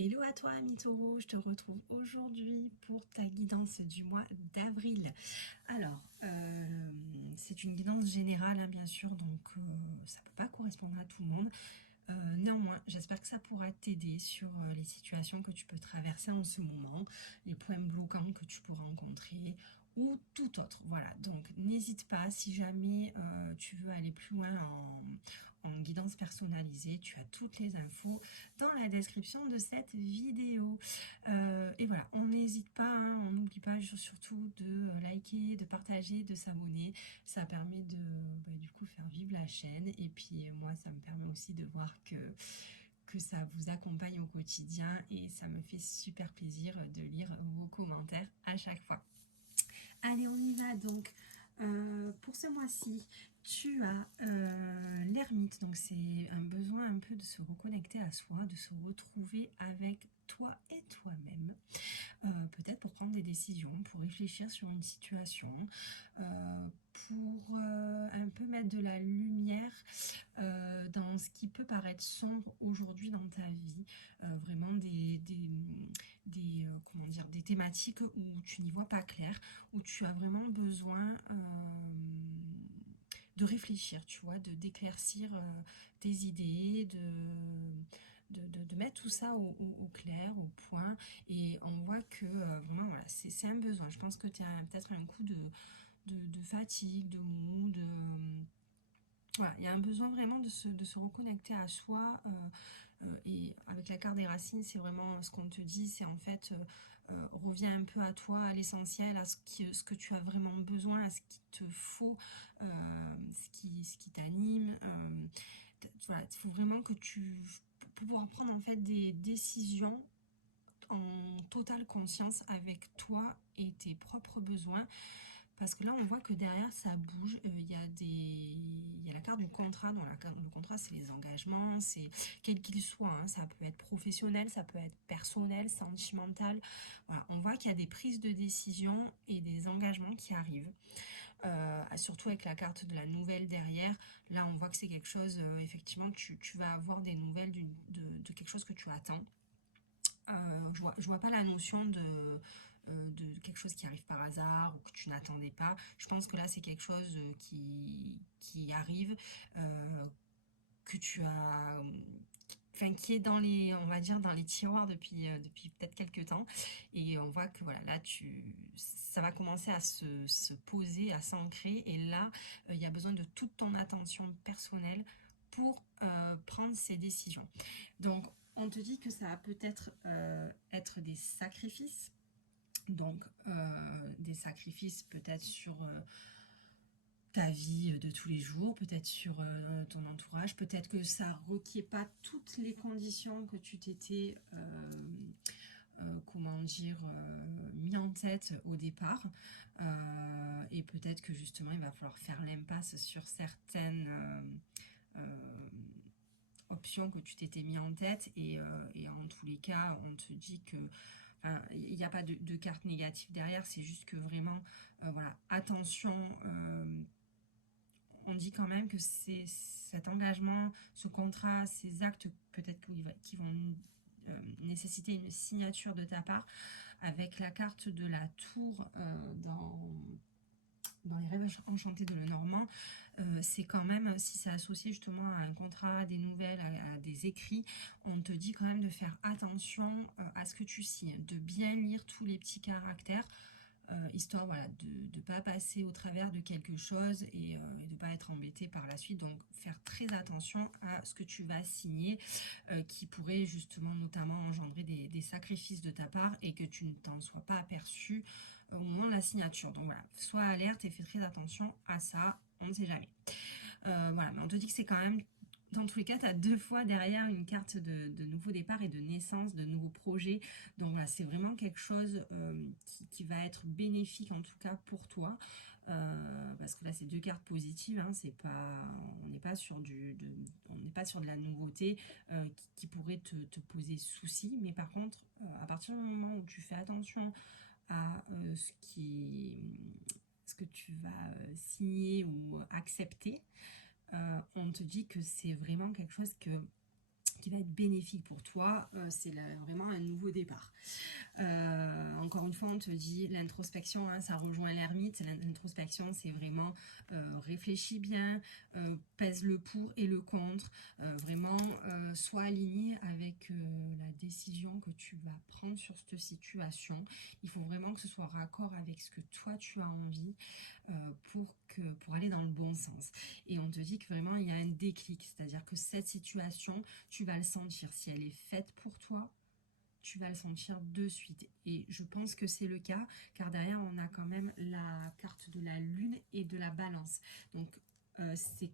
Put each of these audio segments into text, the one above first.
Hello à toi, ami Taureau, je te retrouve aujourd'hui pour ta guidance du mois d'avril. Alors, c'est une guidance générale, hein, bien sûr, donc ça ne peut pas correspondre à tout le monde. Néanmoins, j'espère que ça pourra t'aider sur les situations que tu peux traverser en ce moment, les points bloquants que tu peux rencontrer ou tout autre. Voilà, donc n'hésite pas si jamais tu veux aller plus loin en guidance personnalisée, tu as toutes les infos dans la description de cette vidéo. Et voilà, on n'hésite pas, hein, on n'oublie pas surtout de liker, de partager, de s'abonner. Ça permet de du coup faire vivre la chaîne et puis moi ça me permet aussi de voir que ça vous accompagne au quotidien et ça me fait super plaisir de lire vos commentaires à chaque fois. Allez, on y va donc. Pour ce mois-ci, tu as l'ermite, donc c'est un besoin un peu de se reconnecter à soi, de se retrouver avec toi et toi-même, peut-être pour prendre des décisions, pour réfléchir sur une situation, pour un peu mettre de la lumière dans ce qui peut paraître sombre aujourd'hui dans ta vie, vraiment comment dire, des thématiques où tu n'y vois pas clair, où tu as vraiment besoin de réfléchir, tu vois, de d'éclaircir tes idées, de mettre tout ça au clair, au point, et on voit que vraiment, voilà, c'est un besoin. Je pense que tu as peut-être un coup de fatigue, de mou, voilà, il y a un besoin vraiment de se reconnecter à soi. Et avec la carte des racines, c'est vraiment ce qu'on te dit, c'est en fait, reviens un peu à toi, à l'essentiel, à ce que tu as vraiment besoin, à ce qu'il te faut, ce qui t'anime. Voilà, il faut vraiment que pour pouvoir prendre en fait des décisions en totale conscience avec toi et tes propres besoins. Parce que là, on voit que derrière, ça bouge. Il y a la carte du contrat. Dans la carte, le contrat, c'est les engagements, c'est quel qu'il soit, hein. Ça peut être professionnel, ça peut être personnel, sentimental. Voilà, on voit qu'il y a des prises de décision et des engagements qui arrivent. Surtout avec la carte de la nouvelle derrière. Là, on voit que c'est quelque chose, effectivement, tu vas avoir des nouvelles de quelque chose que tu attends. Je vois pas la notion de quelque chose qui arrive par hasard ou que tu n'attendais pas. Je pense que là, c'est quelque chose qui arrive, que tu as, enfin, qui est dans les, on va dire, dans les tiroirs depuis peut-être quelques temps. Et on voit que voilà, là, ça va commencer à se poser, à s'ancrer. Et là, il y a besoin de toute ton attention personnelle pour prendre ces décisions. Donc, on te dit que ça va peut-être être des sacrifices. Donc, des sacrifices peut-être sur ta vie de tous les jours, peut-être sur ton entourage, peut-être que ça ne requiert pas toutes les conditions que tu t'étais, comment dire, mis en tête au départ. Et peut-être que justement, il va falloir faire l'impasse sur certaines options que tu t'étais mis en tête. Et en tous les cas, on te dit que enfin, il n'y a pas de carte négative derrière, c'est juste que vraiment, voilà, attention, on dit quand même que cet engagement, ce contrat, ces actes peut-être qui vont nécessiter une signature de ta part, avec la carte de la tour dans les rêves enchantés de Lenormand, c'est quand même, si c'est associé justement à un contrat, à des nouvelles, à des écrits, on te dit quand même de faire attention à ce que tu signes, de bien lire tous les petits caractères, histoire voilà, de ne pas passer au travers de quelque chose et de ne pas être embêté par la suite. Donc faire très attention à ce que tu vas signer, qui pourrait justement notamment engendrer des sacrifices de ta part et que tu ne t'en sois pas aperçu au moment de la signature. Donc voilà, sois alerte et fais très attention à ça, on ne sait jamais. Voilà, mais on te dit que c'est quand même, dans tous les cas, tu as deux fois derrière une carte de nouveau départ et de naissance, de nouveaux projets. Donc voilà, c'est vraiment quelque chose qui va être bénéfique en tout cas pour toi. Parce que là, c'est deux cartes positives, hein, c'est pas, on n'est pas sur on n'est pas sur de la nouveauté qui pourrait te poser souci. Mais par contre, à partir du moment où tu fais attention à ce que tu vas signer ou accepter, on te dit que c'est vraiment quelque chose qui va être bénéfique pour toi, c'est vraiment un nouveau départ. Encore une fois, on te dit l'introspection, hein, ça rejoint l'ermite. L'introspection, c'est vraiment réfléchis bien, pèse le pour et le contre, vraiment sois aligné avec la décision que tu vas prendre sur cette situation. Il faut vraiment que ce soit raccord avec ce que toi tu as envie pour aller dans le bon sens. Et on te dit que vraiment il y a un déclic, c'est-à-dire que cette situation, tu vas le sentir. Si elle est faite pour toi, tu vas le sentir de suite. Et je pense que c'est le cas, car derrière, on a quand même la carte de la lune et de la balance. Donc, c'est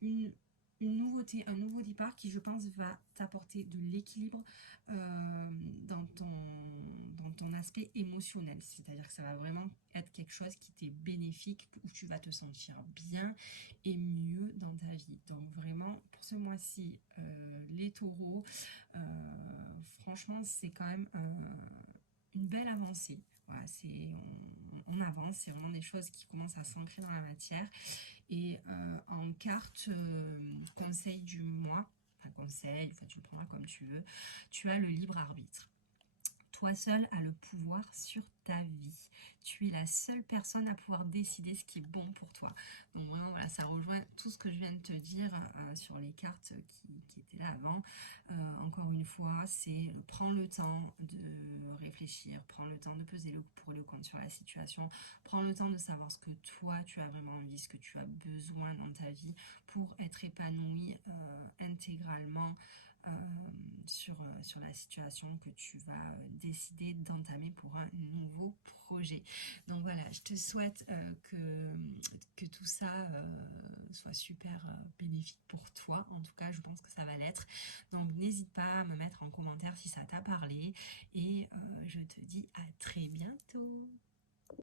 une, une nouveauté, un nouveau départ qui, je pense, va t'apporter de l'équilibre dans ton aspect émotionnel. C'est-à-dire que ça va vraiment être quelque chose qui t'est bénéfique, où tu vas te sentir bien et mieux dans ta vie. Donc vraiment, pour ce mois-ci, les taureaux, euh, franchement, c'est quand même une belle avancée. Voilà, on avance, c'est vraiment des choses qui commencent à s'ancrer dans la matière. Et en carte conseil du mois, enfin conseil, enfin tu le prendras comme tu veux, tu as le libre arbitre. Toi seul as le pouvoir sur ta vie. Tu es la seule personne à pouvoir décider ce qui est bon pour toi. Donc vraiment, voilà, ça rejoint tout ce que je viens de te dire sur les cartes qui étaient là avant. Encore une fois, c'est prendre le temps de réfléchir, prendre le temps de peser le pour et le contre sur la situation, prendre le temps de savoir ce que toi, tu as vraiment envie, ce que tu as besoin dans ta vie pour être épanoui intégralement euh, sur la situation que tu vas décider d'entamer pour un nouveau projet. Donc voilà, je te souhaite que tout ça soit super bénéfique pour toi. En tout cas, je pense que ça va l'être. Donc n'hésite pas à me mettre en commentaire si ça t'a parlé. Et je te dis à très